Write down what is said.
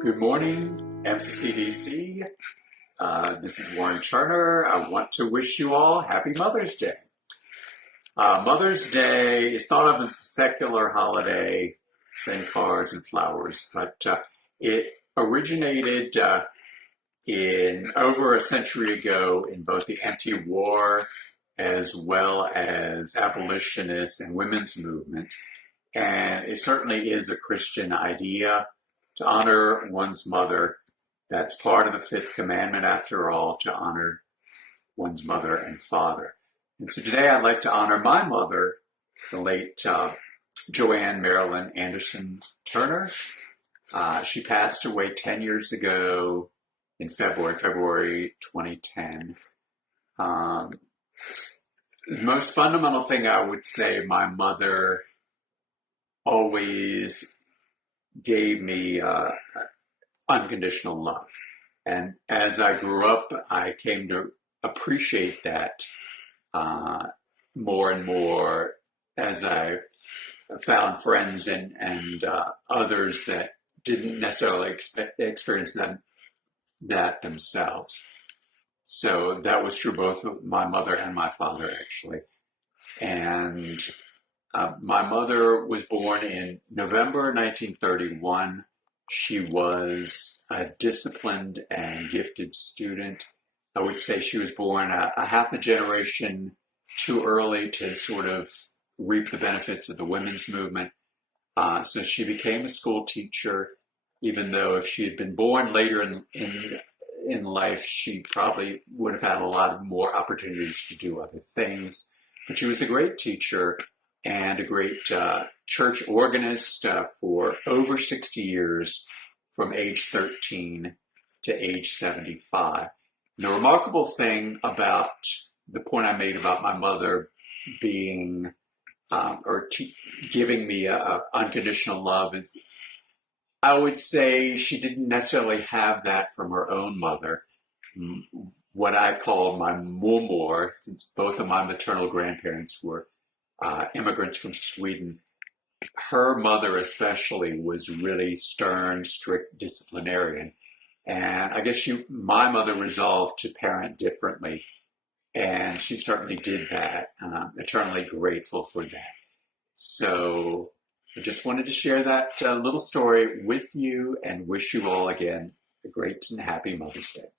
Good morning, MCCDC. This is Warren Turner. I want to wish you all happy Mother's Day. Mother's Day is thought of as a secular holiday, send cards and flowers, but it originated in over a century ago in both the anti-war as well as abolitionist and women's movement. And it certainly is a Christian idea to honor one's mother. That's part of the fifth commandment, after all, to honor one's mother and father. And so today I'd like to honor my mother, the late Joanne Marilyn Anderson Turner. She passed away 10 years ago in February 2010. The most fundamental thing I would say, my mother always gave me unconditional love. And as I grew up, I came to appreciate that more and more as I found friends and others that didn't necessarily experience that themselves. So that was true both of my mother and my father, actually. And my mother was born in November 1931. She was a disciplined and gifted student. I would say she was born a half a generation too early to sort of reap the benefits of the women's movement. So she became a school teacher, even though if she had been born later in life, she probably would have had a lot more opportunities to do other things. But she was a great teacher and a great church organist for over 60 years, from age 13 to age 75. And the remarkable thing about the point I made about my mother being giving me unconditional love is, I would say she didn't necessarily have that from her own mother. What I call my mormor, since both of my maternal grandparents were immigrants from Sweden. Her mother especially was really stern, strict disciplinarian. And I guess my mother resolved to parent differently. And she certainly did that. And I'm eternally grateful for that. So I just wanted to share that little story with you and wish you all again a great and happy Mother's Day.